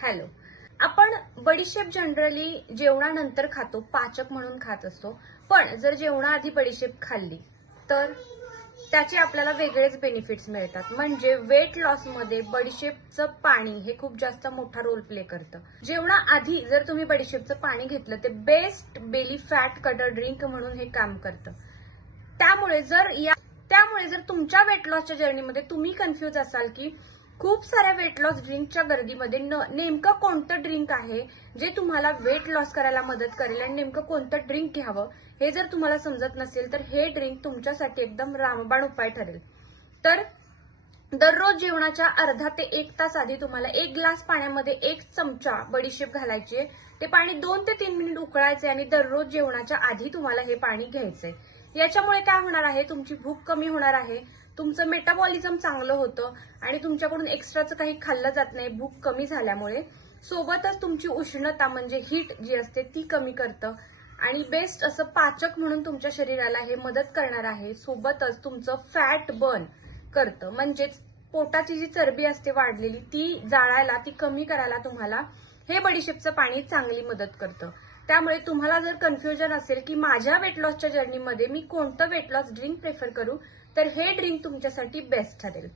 Hello. आपण बडीशेप generally जेवणानंतर खातो, पाचक म्हणून खात असतो. पण जर जेवणाआधी बडीशेप खाल्ली तर त्याचे आपल्याला वेगळेच बेनिफिट्स मिळतात. म्हणजे वेट लॉस मध्ये बडीशेपचं पाणी हे खूप जास्त मोठा रोल प्ले करतं. जेवणाआधी जर तुम्ही बडीशेपचं पाणी घेतलं ते best belly fat cutter drink म्हणून हे काम करतं. त्यामुळे जर तुमच्या वेट लॉसच्या जर्नीमध्ये तुम्ही कन्फ्यूज असाल की खूप साऱ्या वेट लॉस ड्रिंकच्या गर्दीमध्ये नेमकं कोणतं ड्रिंक आहे जे तुम्हाला वेट लॉस करायला मदत करेल आणि नेमकं कोणतं ड्रिंक घ्यावं हे जर तुम्हाला समजत नसेल तर हे ड्रिंक तुमच्यासाठी एकदम रामबाण उपाय ठरेल. तर दररोज जेवणाच्या अर्धा ते 1 तास आधी तुम्हाला 1 ग्लास पाण्यामध्ये 1 चमचा बडीशेप घालायची. ते पाणी 2 ते 3 मिनिट उकळायचे आणि दररोज जेवणाच्या आधी तुम्हाला हे पाणी घ्यायचंय. याच्यामुळे काय होणार आहे, तुमची भूक कमी होणार आहे, तुमचं मेटाबॉलिझम चांगलं होतं आणि तुमच्याकडून एक्स्ट्राचं काही खाल्लं जात नाही भूक कमी झाल्यामुळे. सोबतच तुमची उष्णता म्हणजे हीट जी असते ती कमी करतं आणि बेस्ट असं पाचक म्हणून तुमच्या शरीराला हे मदत करणार आहे. सोबतच तुमचं फॅट बर्न करतं, म्हणजेच पोटाची जी चरबी असते वाढलेली ती जाळायला, ती कमी करायला तुम्हाला हे बडीशेपचं पाणी चांगली मदत करतं. त्यामुळे तुम्हाला जर कन्फ्युजन असेल की माझ्या वेट लॉसच्या जर्नीमध्ये मी कोणतं वेट लॉस ड्रिंक प्रेफर करू, तर हे ड्रिंक तुमच्यासाठी बेस्ट ठरेल.